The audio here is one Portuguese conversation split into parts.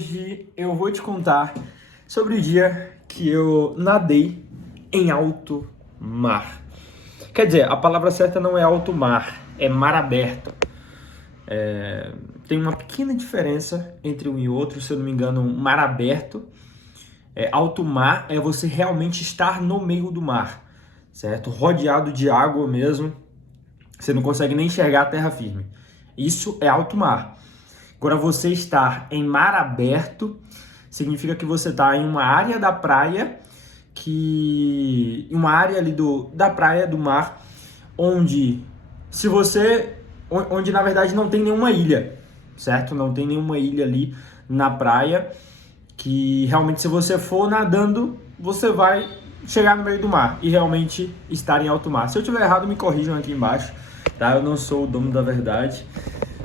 hoje eu vou te contar sobre o dia que eu nadei em alto mar. Quer dizer, a palavra certa não é alto mar, é mar aberto. Tem uma pequena diferença entre um e outro, se eu não me engano, mar aberto. Alto mar é você realmente estar no meio do mar, certo? Rodeado de água mesmo, você não consegue nem enxergar a terra firme. Isso é alto mar. Agora, você estar em mar aberto significa que você está em uma área da praia, uma área ali da praia, do mar, onde na verdade não tem nenhuma ilha, certo? Não tem nenhuma ilha ali na praia, que realmente se você for nadando, você vai chegar no meio do mar e realmente estar em alto mar. Se eu tiver errado, me corrijam aqui embaixo, tá? Eu não sou o dono da verdade,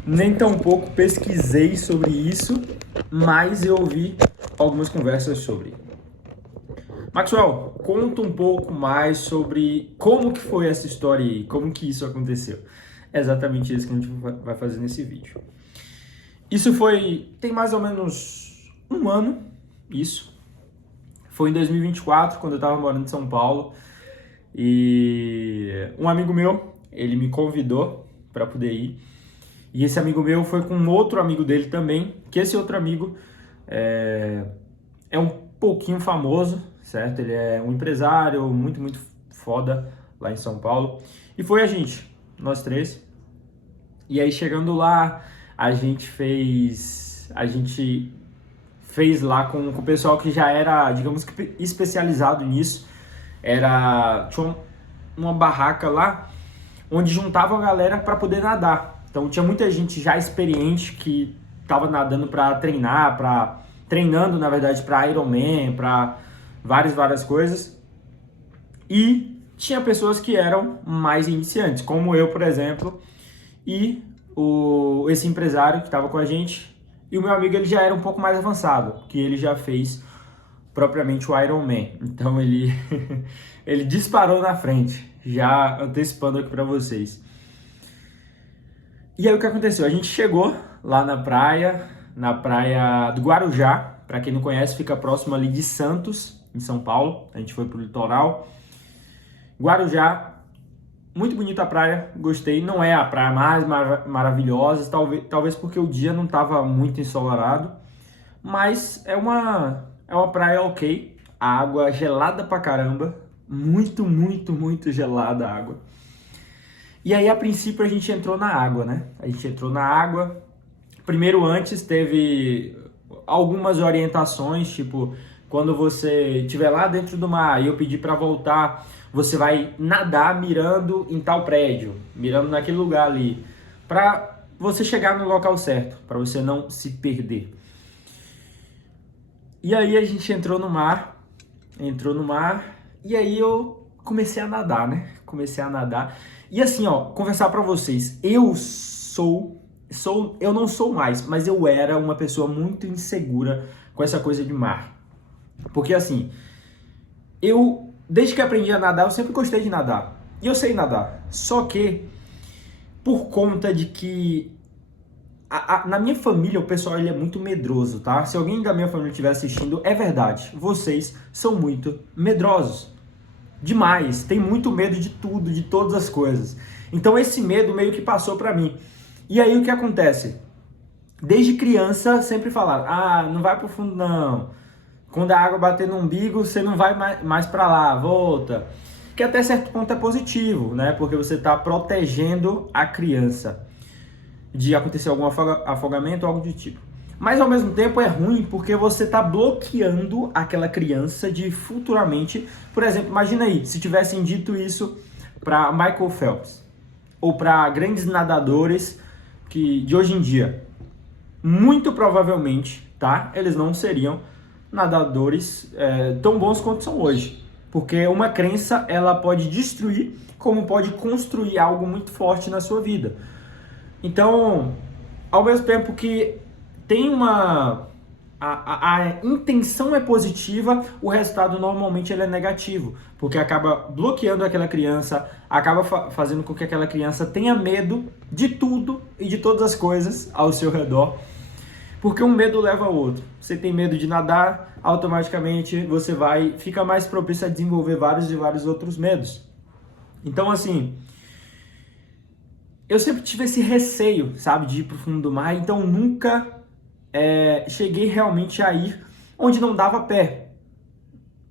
nem tampouco pesquisei sobre isso, mas eu ouvi algumas conversas sobre. Maxwell, conta um pouco mais sobre como que foi essa história aí, como que isso aconteceu. É exatamente isso que a gente vai fazer nesse vídeo. Tem mais ou menos um ano, isso. Foi em 2024, quando eu estava morando em São Paulo, e um amigo meu, ele me convidou para poder ir. E esse amigo meu foi com outro amigo dele também, que esse outro amigo é um pouquinho famoso, certo? Ele é um empresário muito, muito foda lá em São Paulo. E foi nós três. E aí, chegando lá, a gente fez lá com o pessoal que já era, digamos que especializado nisso. Tinha uma barraca lá, onde juntava a galera para poder nadar. Então tinha muita gente já experiente que estava nadando para treinar, treinando na verdade para Ironman, para várias coisas. E tinha pessoas que eram mais iniciantes, como eu, por exemplo, e esse empresário que estava com a gente. E o meu amigo, ele já era um pouco mais avançado, que ele já fez propriamente o Ironman. Então ele ele disparou na frente, já antecipando aqui para vocês. E aí o que aconteceu? A gente chegou lá na praia do Guarujá. Para quem não conhece, fica próximo ali de Santos, em São Paulo. A gente foi pro litoral. Guarujá, muito bonita a praia, gostei. Não é a praia mais maravilhosa, talvez porque o dia não estava muito ensolarado, mas é uma praia ok. A água gelada pra caramba, muito, muito, muito gelada a água. E aí, a princípio, a gente entrou na água, né? A gente entrou na água. Primeiro, antes, teve algumas orientações, tipo, quando você estiver lá dentro do mar e eu pedir para voltar, você vai nadar mirando em tal prédio, mirando naquele lugar ali, para você chegar no local certo, para você não se perder. E aí, a gente entrou no mar, e aí eu comecei a nadar, né? E assim, conversar pra vocês, eu não sou mais, mas eu era uma pessoa muito insegura com essa coisa de mar. Porque assim, desde que aprendi a nadar, eu sempre gostei de nadar. E eu sei nadar. Só que, por conta de que na minha família, o pessoal ele é muito medroso, tá? Se alguém da minha família estiver assistindo, é verdade. Vocês são muito medrosos. Demais, tem muito medo de tudo, de todas as coisas. Então esse medo meio que passou pra mim. E aí o que acontece? Desde criança sempre falaram, não vai pro fundo não. Quando a água bater no umbigo, você não vai mais pra lá, volta. Que até certo ponto é positivo, né? Porque você tá protegendo a criança de acontecer algum afogamento ou algo do tipo. Mas ao mesmo tempo é ruim porque você está bloqueando aquela criança de futuramente... Por exemplo, imagina aí, se tivessem dito isso para Michael Phelps ou para grandes nadadores de hoje em dia, muito provavelmente, tá? Eles não seriam nadadores tão bons quanto são hoje. Porque uma crença, ela pode destruir como pode construir algo muito forte na sua vida. Então, ao mesmo tempo que tem a intenção é positiva, o resultado normalmente ele é negativo, porque acaba bloqueando aquela criança, acaba fazendo com que aquela criança tenha medo de tudo e de todas as coisas ao seu redor, Porque um medo leva ao outro. Você tem medo de nadar, automaticamente você fica mais propício a desenvolver vários e vários outros medos. Então, assim, eu sempre tive esse receio, sabe, de ir pro fundo do mar, então nunca cheguei realmente a ir onde não dava pé.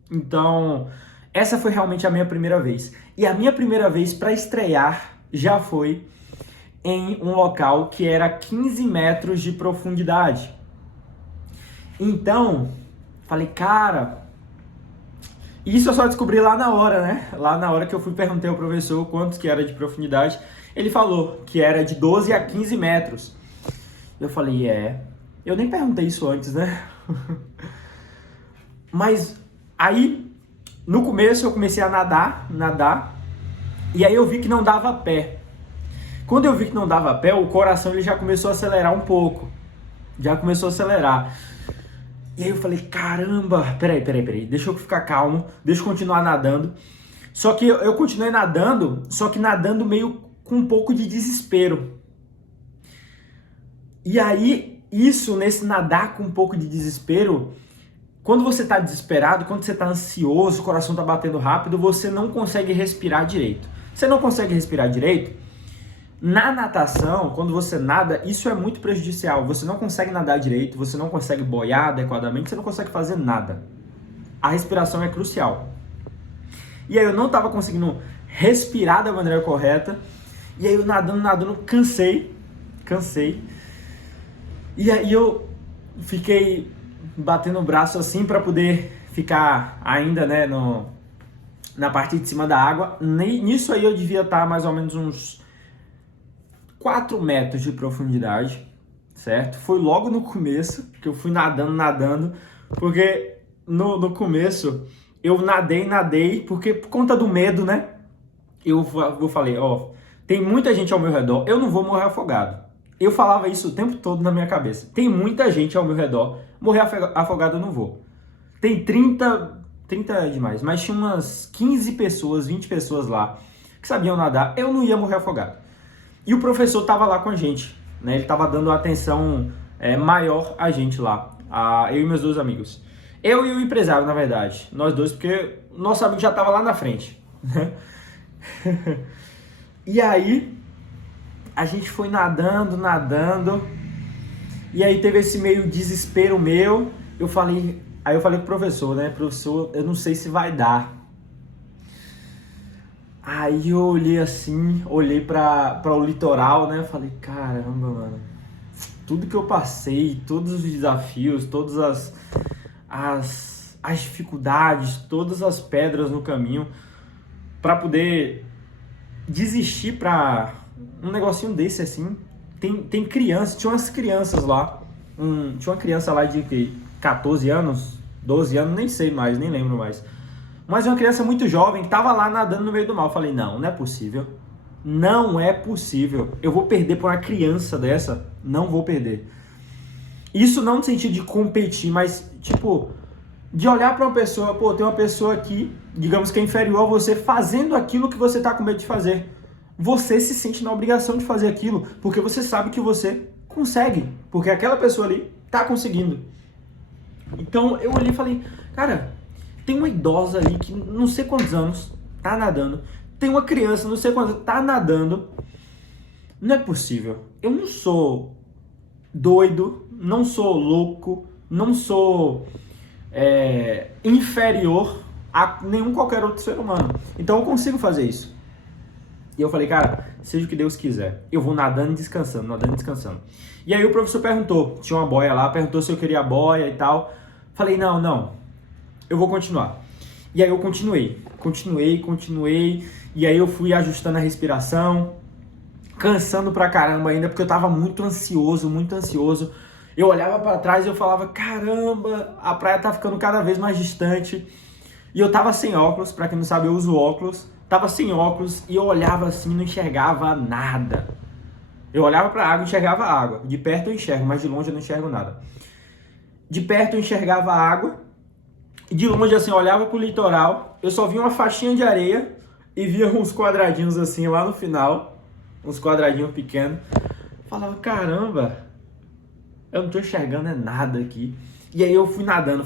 Então, essa foi realmente a minha primeira vez. E a minha primeira vez para estrear já foi em um local que era 15 metros de profundidade. Então, falei, cara, isso eu só descobri lá na hora, né? Lá na hora que eu fui perguntei ao professor quantos que era de profundidade. Ele falou que era de 12 a 15 metros. Eu falei, eu nem perguntei isso antes, né? Mas aí, no começo eu comecei a nadar, e aí eu vi que não dava pé. Quando eu vi que não dava pé, o coração ele já começou a acelerar um pouco. Já começou a acelerar. E aí eu falei, caramba, peraí, deixa eu ficar calmo, deixa eu continuar nadando. Só que eu continuei nadando, só que nadando meio com um pouco de desespero. E aí, nesse nadar com um pouco de desespero, quando você tá desesperado, quando você tá ansioso, o coração tá batendo rápido, você não consegue respirar direito. Você não consegue respirar direito? Na natação, quando você nada, isso é muito prejudicial. Você não consegue nadar direito, você não consegue boiar adequadamente, você não consegue fazer nada. A respiração é crucial. E aí eu não estava conseguindo respirar da maneira correta. E aí eu nadando, cansei. E aí eu fiquei batendo o braço assim para poder ficar ainda, né, na parte de cima da água. Nisso aí eu devia estar mais ou menos uns 4 metros de profundidade, certo? Foi logo no começo que eu fui nadando, porque no começo eu nadei, porque por conta do medo, né? Eu falei, tem muita gente ao meu redor, eu não vou morrer afogado. Eu falava isso o tempo todo na minha cabeça. Tem muita gente ao meu redor, morrer afogado eu não vou. Tem 30 é demais, mas tinha umas 15 pessoas, 20 pessoas lá que sabiam nadar, eu não ia morrer afogado. E o professor estava lá com a gente, né? Ele estava dando atenção maior a gente lá, eu e meus dois amigos. Eu e o empresário, na verdade, nós dois, porque o nosso amigo já estava lá na frente, né? E aí, a gente foi nadando, e aí teve esse meio desespero meu. Aí eu falei pro professor, né? Professor, eu não sei se vai dar. Aí eu olhei assim, para o litoral, né? Falei, caramba, mano, tudo que eu passei, todos os desafios, todas as dificuldades, todas as pedras no caminho, para poder desistir para um negocinho desse assim. Tem criança, tinha umas crianças lá, tinha uma criança lá de 14 anos, 12 anos, nem sei mais, nem lembro mais. Mas uma criança muito jovem que estava lá nadando no meio do mar. Eu falei, não é possível. Não é possível. Eu vou perder por uma criança dessa? Não vou perder. Isso não no sentido de competir, mas tipo, de olhar para uma pessoa, tem uma pessoa aqui, digamos que é inferior a você, fazendo aquilo que você está com medo de fazer. Você se sente na obrigação de fazer aquilo, porque você sabe que você consegue, porque aquela pessoa ali está conseguindo. Então eu olhei e falei, cara, tem uma idosa ali que não sei quantos anos tá nadando. Tem uma criança, não sei quantos anos, tá nadando. Não é possível. Eu não sou doido, não sou louco, não sou inferior a nenhum qualquer outro ser humano. Então eu consigo fazer isso. E eu falei, cara, seja o que Deus quiser. Eu vou nadando e descansando. E aí o professor perguntou, tinha uma boia lá, perguntou se eu queria boia e tal. Falei, não. Eu vou continuar. E aí eu continuei. E aí eu fui ajustando a respiração, cansando pra caramba ainda, porque eu tava muito ansioso. Eu olhava pra trás e eu falava, caramba, a praia tá ficando cada vez mais distante. E eu tava sem óculos, pra quem não sabe eu uso óculos. Tava sem óculos e eu olhava assim e não enxergava nada. Eu olhava pra água e enxergava água. De perto eu enxergo, mas de longe eu não enxergo nada. De perto eu enxergava água. De longe, assim, eu olhava pro litoral, eu só via uma faixinha de areia e via uns quadradinhos assim lá no final, uns quadradinhos pequenos. Falava, caramba, eu não tô enxergando é nada aqui. E aí eu fui nadando.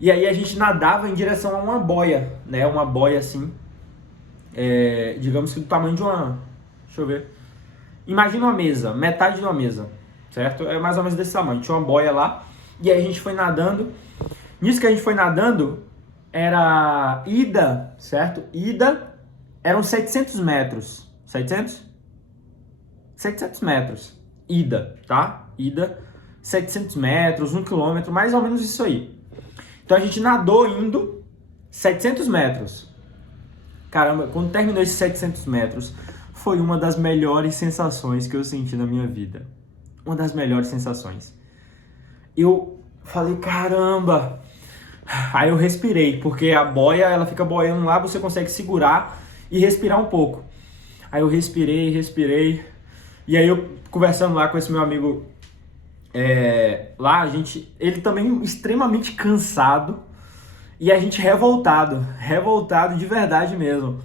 E aí a gente nadava em direção a uma boia, né? Uma boia assim, digamos que do tamanho de uma... Deixa eu ver. Imagina uma mesa, metade de uma mesa, certo? É mais ou menos desse tamanho. Tinha uma boia lá. E aí a gente foi nadando. Nisso que a gente foi nadando, era ida, certo? Ida eram 700 metros. 700? 700 metros. Ida, tá? Ida, 700 metros, 1 quilômetro, mais ou menos isso aí. Então a gente nadou indo 700 metros. Caramba, quando terminou esses 700 metros, foi uma das melhores sensações que eu senti na minha vida. Uma das melhores sensações. Eu falei, caramba! Aí eu respirei, porque a boia, ela fica boiando lá, você consegue segurar e respirar um pouco. Aí eu respirei. E aí eu, conversando lá com esse meu amigo, lá, ele também extremamente cansado e a gente revoltado de verdade mesmo.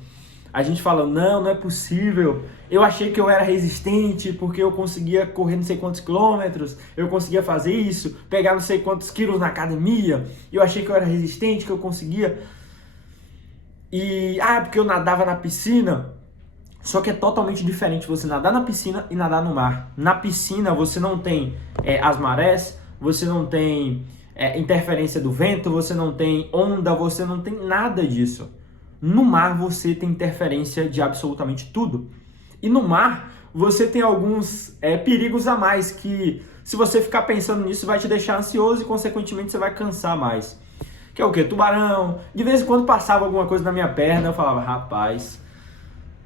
A gente falou, não é possível. Eu achei que eu era resistente porque eu conseguia correr não sei quantos quilômetros, eu conseguia fazer isso, pegar não sei quantos quilos na academia. Eu achei que eu era resistente, que eu conseguia. Porque eu nadava na piscina. Só que é totalmente diferente você nadar na piscina e nadar no mar. Na piscina você não tem as marés, você não tem interferência do vento, você não tem onda, você não tem nada disso. No mar você tem interferência de absolutamente tudo. E no mar você tem alguns perigos a mais que, se você ficar pensando nisso, vai te deixar ansioso e consequentemente você vai cansar mais. Que é o quê? Tubarão. De vez em quando passava alguma coisa na minha perna, eu falava, rapaz,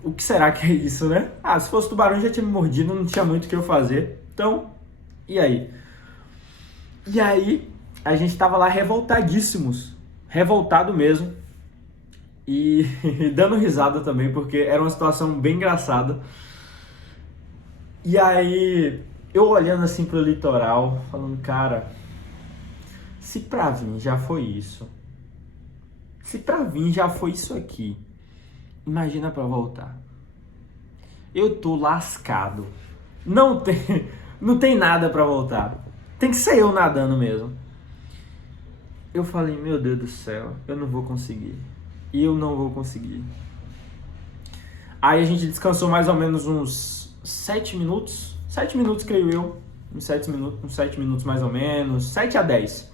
o que será que é isso, né? Se fosse tubarão já tinha me mordido, não tinha muito o que eu fazer. Então, e aí? E aí, a gente tava lá revoltadíssimos. Revoltado mesmo. E dando risada também, porque era uma situação bem engraçada. E aí, eu olhando assim pro litoral, falando, cara, se pra vir já foi isso. Se pra vir já foi isso aqui. Imagina pra voltar. Eu tô lascado. Não tem nada pra voltar. Tem que ser eu nadando mesmo. Eu falei, meu Deus do céu, eu não vou conseguir. Eu não vou conseguir. Aí a gente descansou mais ou menos uns 7 minutos. 7 minutos, creio eu. Uns 7 minutos mais ou menos. 7 a 10.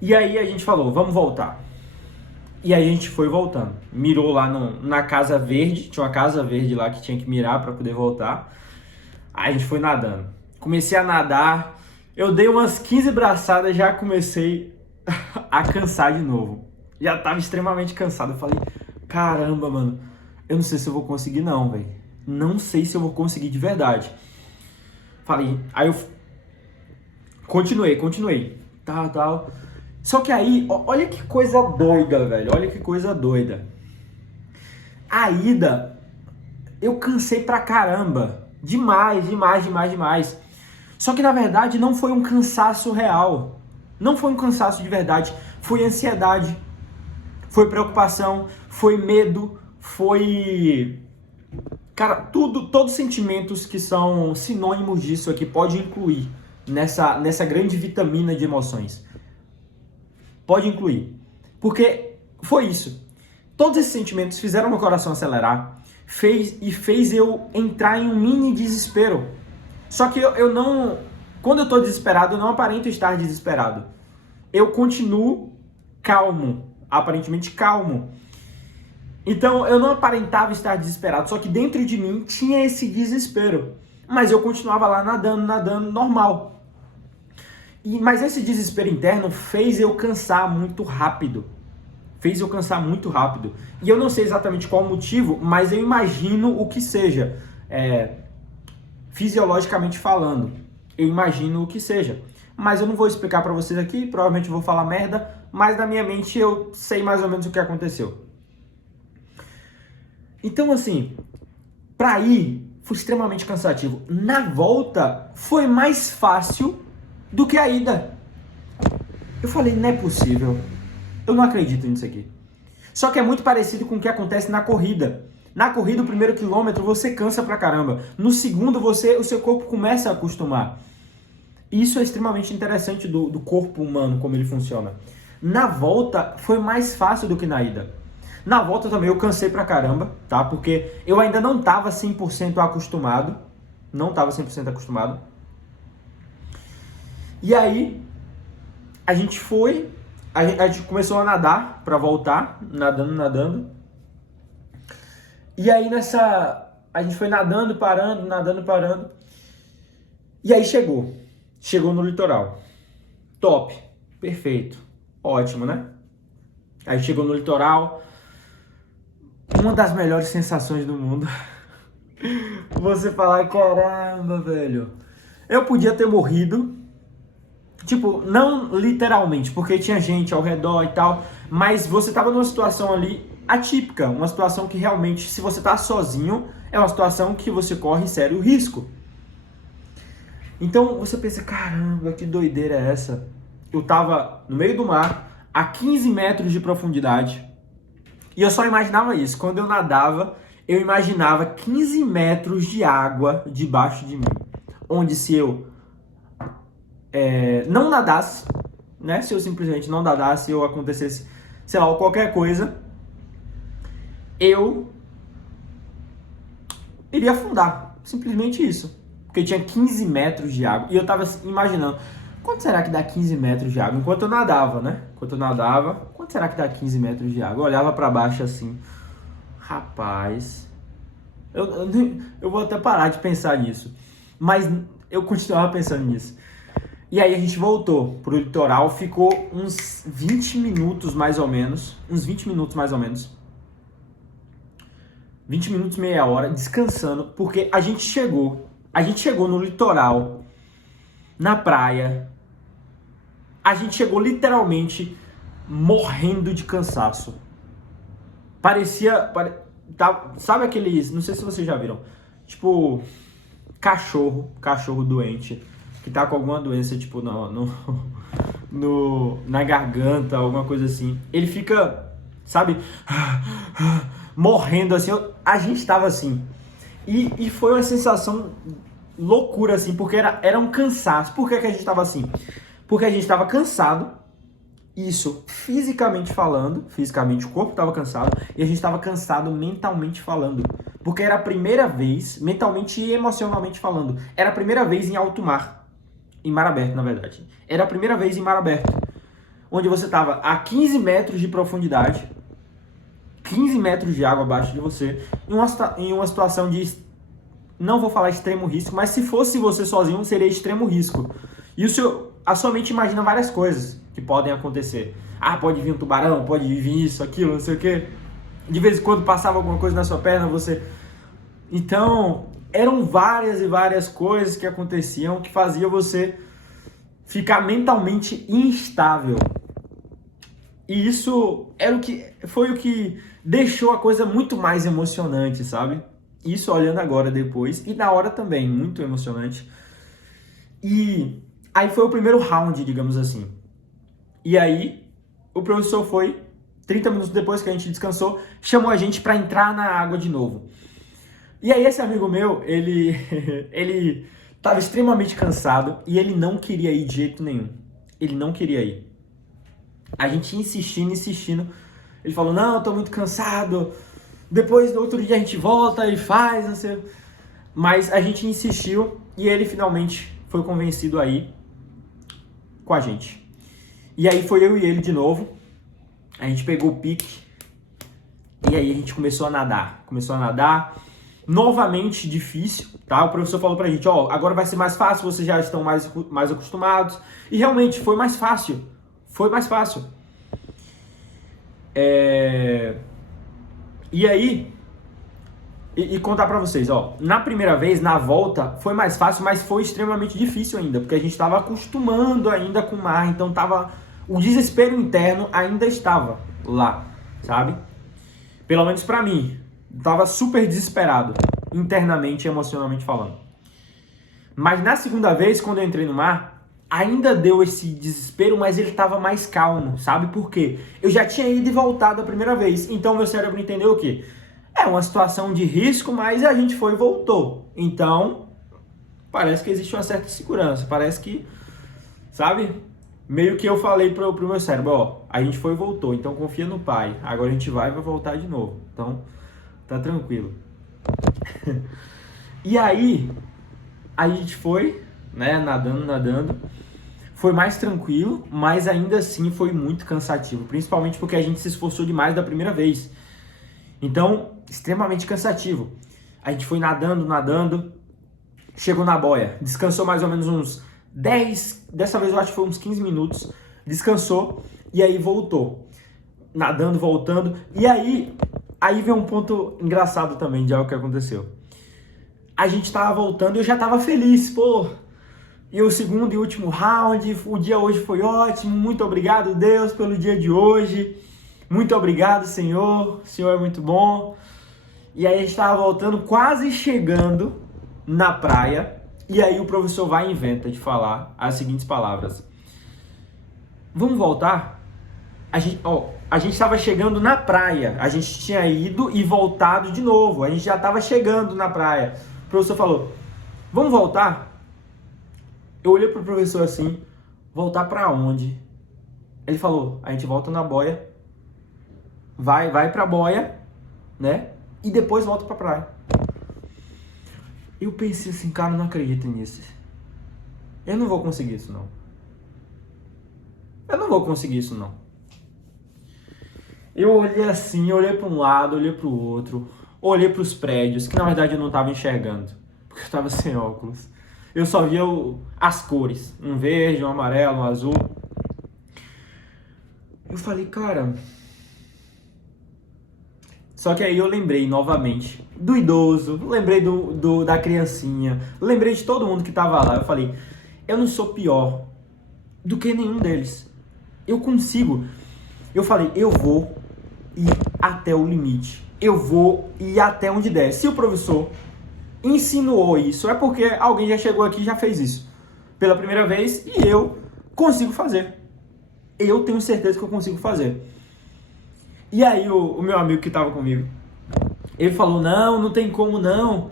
E aí a gente falou, vamos voltar. E aí a gente foi voltando. Mirou lá na Casa Verde. Tinha uma Casa Verde lá que tinha que mirar para poder voltar. Aí a gente foi nadando. Comecei a nadar. Eu dei umas 15 braçadas, já comecei a cansar de novo. Já tava extremamente cansado. Eu falei, caramba, mano. Eu não sei se eu vou conseguir não, velho. Não sei se eu vou conseguir de verdade. Falei, aí eu continuei. Tal. Só que aí, olha que coisa doida, velho. Olha que coisa doida. A ida, eu cansei pra caramba. Demais. Só que na verdade não foi um cansaço real. Não foi um cansaço de verdade. Foi ansiedade. Foi preocupação. Foi medo. Foi... Cara, todos os sentimentos que são sinônimos disso aqui pode incluir nessa grande vitamina de emoções. Pode incluir. Porque foi isso. Todos esses sentimentos fizeram meu coração acelerar. Fez eu entrar em um mini desespero. Só que eu não... Quando eu tô desesperado, eu não aparento estar desesperado. Eu continuo calmo. Aparentemente calmo. Então eu não aparentava estar desesperado. Só que dentro de mim tinha esse desespero. Mas eu continuava lá nadando normal. Mas esse desespero interno fez eu cansar muito rápido. E eu não sei exatamente qual o motivo, mas eu imagino o que seja. Fisiologicamente falando, eu imagino o que seja. Mas eu não vou explicar pra vocês aqui, provavelmente vou falar merda, mas na minha mente eu sei mais ou menos o que aconteceu. Então assim, pra ir foi extremamente cansativo. Na volta foi mais fácil do que a ida. Eu falei, não é possível. Eu não acredito nisso aqui. Só que é muito parecido com o que acontece na corrida. Na corrida, o primeiro quilômetro, você cansa pra caramba. No segundo, o seu corpo começa a acostumar. Isso é extremamente interessante do corpo humano, como ele funciona. Na volta, foi mais fácil do que na ida. Na volta também eu cansei pra caramba, tá? Porque eu ainda não tava 100% acostumado. Não tava 100% acostumado. E aí, a gente começou a nadar pra voltar, nadando. E aí a gente foi nadando, parando. E aí chegou no litoral. Top, perfeito, ótimo, né? Aí chegou no litoral, uma das melhores sensações do mundo. Você falar, caramba, velho, eu podia ter morrido. Tipo, não literalmente, porque tinha gente ao redor e tal, mas você tava numa situação ali atípica, uma situação que realmente, se você tá sozinho, é uma situação que você corre sério risco. Então você pensa, caramba, que doideira é essa? Eu tava no meio do mar, a 15 metros de profundidade, e eu só imaginava isso. Quando eu nadava, eu imaginava 15 metros de água debaixo de mim, onde se eu não nadasse, né? Se eu simplesmente não nadasse ou acontecesse, sei lá, qualquer coisa, eu iria afundar. Simplesmente isso. Porque tinha 15 metros de água. E eu tava imaginando, quanto será que dá 15 metros de água? Enquanto eu nadava, né? Quanto será que dá 15 metros de água? Eu olhava pra baixo assim, rapaz, eu vou até parar de pensar nisso. Mas eu continuava pensando nisso. E aí a gente voltou pro litoral, ficou uns 20 minutos mais ou menos. 20 minutos, meia hora, descansando, porque a gente chegou no litoral, na praia, a gente chegou literalmente morrendo de cansaço. Sabe aqueles, não sei se vocês já viram, tipo, cachorro doente, que tá com alguma doença, tipo, na garganta, alguma coisa assim. Ele fica, sabe, morrendo assim. A gente tava assim. E foi uma sensação loucura, assim, porque era um cansaço. Por que a gente tava assim? Porque a gente tava cansado. Isso, fisicamente falando, fisicamente o corpo estava cansado, e a gente estava cansado mentalmente falando, porque era a primeira vez, mentalmente e emocionalmente falando, era a primeira vez em alto mar, em mar aberto, na verdade, era a primeira vez em mar aberto, onde você estava a 15 metros de profundidade, 15 metros de água abaixo de você, em uma situação de, não vou falar extremo risco, mas se fosse você sozinho, seria extremo risco, e a sua mente imagina várias coisas que podem acontecer. Ah, pode vir um tubarão, pode vir isso, aquilo, não sei o quê. De vez em quando passava alguma coisa na sua perna, você... Então, eram várias e várias coisas que aconteciam que faziam você ficar mentalmente instável. E isso foi o que deixou a coisa muito mais emocionante, sabe? Isso olhando agora depois, e na hora também, muito emocionante. E aí foi o primeiro round, digamos assim. E aí, o professor foi, 30 minutos depois que a gente descansou, chamou a gente para entrar na água de novo. E aí esse amigo meu, ele estava extremamente cansado e ele não queria ir de jeito nenhum. Ele não queria ir. A gente insistindo. Ele falou, não, eu tô muito cansado. Depois, no outro dia a gente volta e faz, não sei. Mas a gente insistiu e ele finalmente foi convencido a ir com a gente. E aí foi eu e ele de novo, a gente pegou o pique, e aí a gente começou a nadar, novamente difícil, tá? O professor falou pra gente, ó, agora vai ser mais fácil, vocês já estão mais acostumados, e realmente foi mais fácil. E aí, e contar pra vocês, ó, na primeira vez, na volta, foi mais fácil, mas foi extremamente difícil ainda, porque a gente tava acostumando ainda com o mar, então o desespero interno ainda estava lá, sabe? Pelo menos pra mim, tava super desesperado, internamente e emocionalmente falando. Mas na segunda vez, quando eu entrei no mar, ainda deu esse desespero, mas ele tava mais calmo, sabe por quê? Eu já tinha ido e voltado a primeira vez, então meu cérebro entendeu o quê? É uma situação de risco, mas a gente foi e voltou. Então, parece que existe uma certa segurança. Parece que, sabe? Meio que eu falei pro meu cérebro, ó, a gente foi e voltou, então confia no pai. Agora a gente vai e vai voltar de novo. Então, tá tranquilo. E aí, a gente foi, né, nadando. Foi mais tranquilo, mas ainda assim foi muito cansativo. Principalmente porque a gente se esforçou demais da primeira vez. Então, extremamente cansativo. A gente foi nadando, chegou na boia, descansou mais ou menos uns 10, dessa vez eu acho que foi uns 15 minutos, descansou e aí voltou. Nadando, voltando, e aí vem um ponto engraçado também de algo que aconteceu. A gente tava voltando e eu já tava feliz, pô. E o segundo e último round, o dia hoje foi ótimo, muito obrigado Deus pelo dia de hoje. Muito obrigado, Senhor. O Senhor é muito bom. E aí a gente estava voltando, quase chegando na praia. E aí o professor vai e inventa de falar as seguintes palavras. Vamos voltar? A gente estava chegando na praia. A gente tinha ido e voltado de novo. A gente já estava chegando na praia. O professor falou, vamos voltar? Eu olhei pro professor assim, voltar para onde? Ele falou, a gente volta na boia. Vai pra boia, né? E depois volta pra praia. Eu pensei assim, cara, eu não acredito nisso. Eu não vou conseguir isso, não. Eu não vou conseguir isso, não. Eu olhei assim, olhei pra um lado, olhei pro outro. Olhei pros prédios, que na verdade eu não tava enxergando. Porque eu tava sem óculos. Eu só via as cores. Um verde, um amarelo, um azul. Eu falei, cara... Só que aí eu lembrei novamente do idoso, lembrei da criancinha, lembrei de todo mundo que tava lá. Eu falei, eu não sou pior do que nenhum deles. Eu consigo. Eu falei, eu vou ir até o limite. Eu vou ir até onde der. Se o professor insinuou isso, é porque alguém já chegou aqui e já fez isso pela primeira vez e eu consigo fazer. Eu tenho certeza que eu consigo fazer. E aí o meu amigo que tava comigo, ele falou, não tem como não,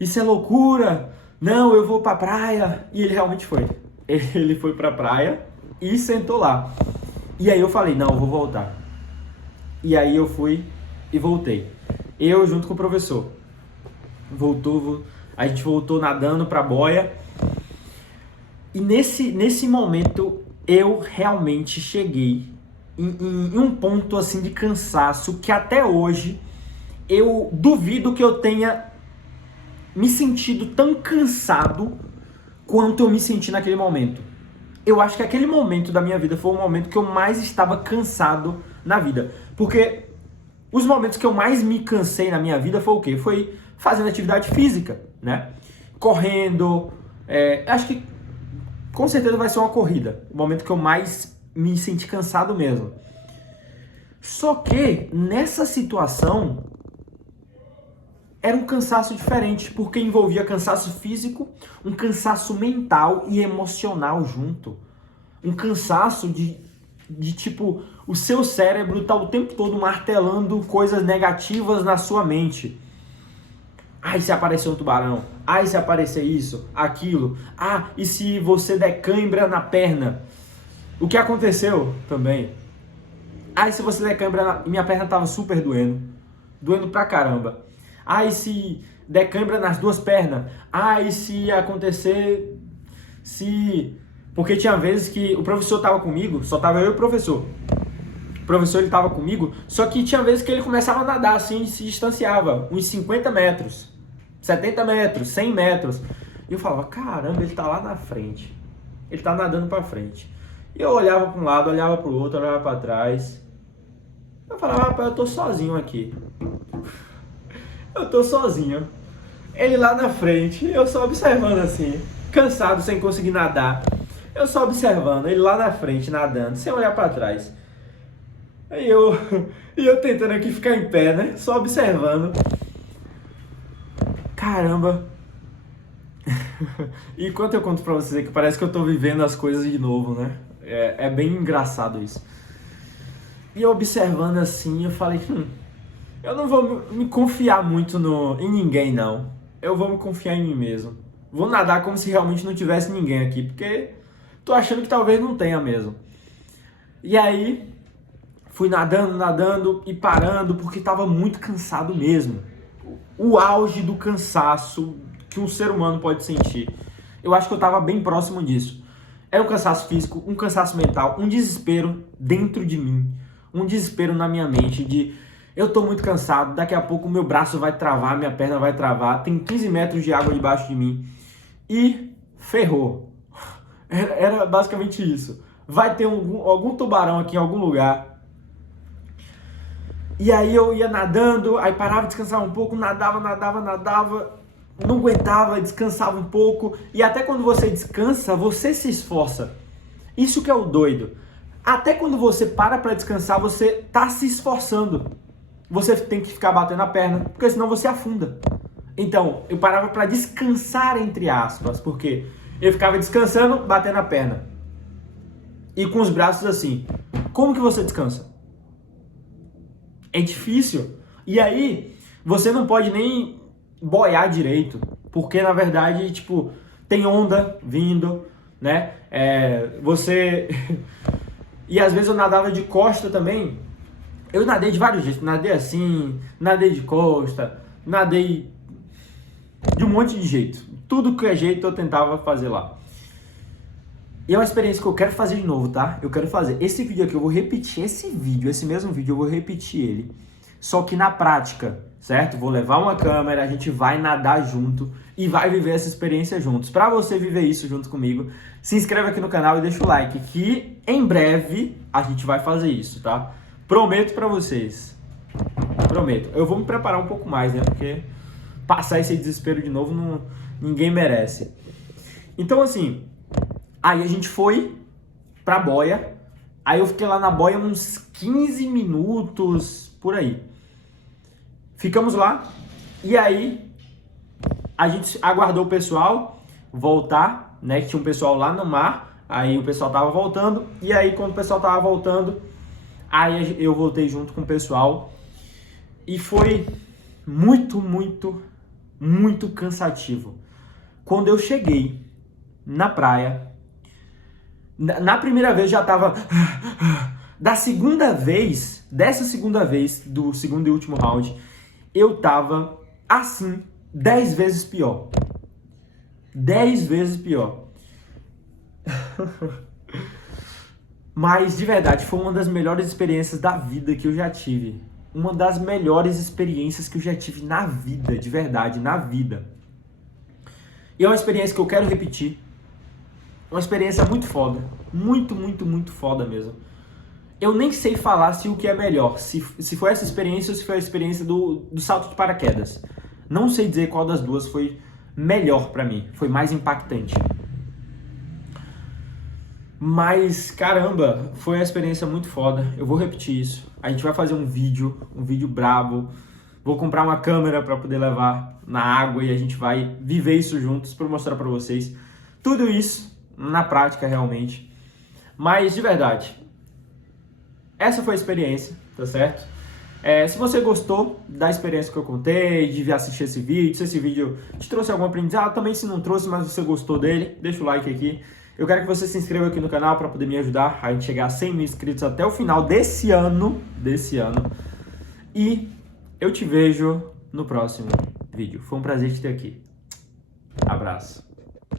isso é loucura, não, eu vou pra praia. E ele realmente foi. Ele foi pra praia e sentou lá. E aí eu falei, não, eu vou voltar. E aí eu fui e voltei. Eu junto com o professor. A gente voltou nadando pra boia. E nesse momento eu realmente cheguei em um ponto assim de cansaço que até hoje eu duvido que eu tenha me sentido tão cansado quanto eu me senti naquele momento. Eu acho que aquele momento da minha vida foi o momento que eu mais estava cansado na vida. Porque os momentos que eu mais me cansei na minha vida foi o quê? Foi fazendo atividade física, né? Correndo. Acho que com certeza vai ser uma corrida. O momento que eu mais me senti cansado mesmo. Só que nessa situação era um cansaço diferente, porque envolvia cansaço físico, um cansaço mental e emocional junto. Um cansaço de tipo, o seu cérebro tá o tempo todo martelando coisas negativas na sua mente. Ai, se aparecer um tubarão. Ai, se aparecer isso, aquilo. Ah, e se você der cãibra na perna? O que aconteceu também? Ai, se você der cãibra minha perna tava super doendo. Doendo pra caramba. Ai, se der cãibra nas duas pernas. Ai, se acontecer... Porque tinha vezes que o professor tava comigo, só tava eu e o professor. O professor ele tava comigo, só que tinha vezes que ele começava a nadar assim, e se distanciava. Uns 50 metros, 70 metros, 100 metros. E eu falava, caramba, ele tá lá na frente. Ele tá nadando pra frente. E eu olhava para um lado, olhava para o outro, olhava para trás. Eu falava, rapaz, eu tô sozinho aqui. Eu tô sozinho. Ele lá na frente, eu só observando assim, cansado, sem conseguir nadar. Eu só observando, ele lá na frente, nadando, sem olhar para trás. E eu tentando aqui ficar em pé, né? Só observando. Caramba. E enquanto eu conto pra vocês que parece que eu tô vivendo as coisas de novo, né? É bem engraçado isso. E eu observando assim, eu falei, Eu não vou me confiar muito em ninguém, não. Eu vou me confiar em mim mesmo. Vou nadar como se realmente não tivesse ninguém aqui, porque tô achando que talvez não tenha mesmo. E aí, fui nadando e parando, porque tava muito cansado mesmo. O auge do cansaço que um ser humano pode sentir. Eu acho que eu tava bem próximo disso. É um cansaço físico, um cansaço mental, um desespero dentro de mim. Um desespero na minha mente de eu tô muito cansado, daqui a pouco o meu braço vai travar, minha perna vai travar, tem 15 metros de água debaixo de mim e ferrou. Era basicamente isso. Vai ter algum tubarão aqui em algum lugar. E aí eu ia nadando, aí parava, descansava um pouco, nadava, não aguentava, descansava um pouco. E até quando você descansa, você se esforça. Isso que é o doido. Até quando você para descansar, você tá se esforçando. Você tem que ficar batendo a perna, porque senão você afunda. Então, eu parava para descansar, entre aspas, porque eu ficava descansando, batendo a perna. E com os braços assim. Como que você descansa? É difícil. E aí, você não pode nem boiar direito, porque na verdade, tipo, tem onda vindo, né? Você... E às vezes eu nadava de costa também. Eu nadei de vários jeitos, nadei assim, nadei de costa, nadei de um monte de jeito. Tudo que é jeito eu tentava fazer lá. E é uma experiência que eu quero fazer de novo, tá? Eu quero fazer. Esse vídeo aqui eu vou repetir, esse mesmo vídeo eu vou repetir ele. Só que na prática, certo? Vou levar uma câmera, a gente vai nadar junto e vai viver essa experiência juntos. Pra você viver isso junto comigo, se inscreve aqui no canal e deixa o like, que em breve a gente vai fazer isso, tá? Prometo pra vocês. Prometo. Eu vou me preparar um pouco mais, né? Porque passar esse desespero de novo, ninguém merece. Então, assim, aí a gente foi pra boia. Aí eu fiquei lá na boia uns 15 minutos, por aí. Ficamos lá. E aí, a gente aguardou o pessoal voltar, né? Que tinha um pessoal lá no mar. Aí o pessoal tava voltando. E aí, quando o pessoal tava voltando, aí eu voltei junto com o pessoal e foi muito, muito, muito cansativo. Quando eu cheguei na praia, na primeira vez já tava... dessa segunda vez, do segundo e último round, eu tava assim, 10 vezes pior. 10 vezes pior. Mas, de verdade, foi uma das melhores experiências da vida que eu já tive. Uma das melhores experiências que eu já tive na vida, de verdade, na vida. E é uma experiência que eu quero repetir. Uma experiência muito foda. Muito, muito, muito foda mesmo. Eu nem sei falar se o que é melhor. Se foi essa experiência ou se foi a experiência do salto de paraquedas. Não sei dizer qual das duas foi melhor pra mim. Foi mais impactante. Mas, caramba, foi uma experiência muito foda. Eu vou repetir isso. A gente vai fazer um vídeo brabo. Vou comprar uma câmera para poder levar na água e a gente vai viver isso juntos para mostrar para vocês tudo isso na prática realmente. Mas, de verdade, essa foi a experiência, tá certo? Se você gostou da experiência que eu contei, de assistir esse vídeo, se esse vídeo te trouxe algum aprendizado, também se não trouxe, mas você gostou dele, deixa o like aqui. Eu quero que você se inscreva aqui no canal para poder me ajudar a gente chegar a 100 mil inscritos até o final desse ano. E eu te vejo no próximo vídeo. Foi um prazer te ter aqui. Abraço.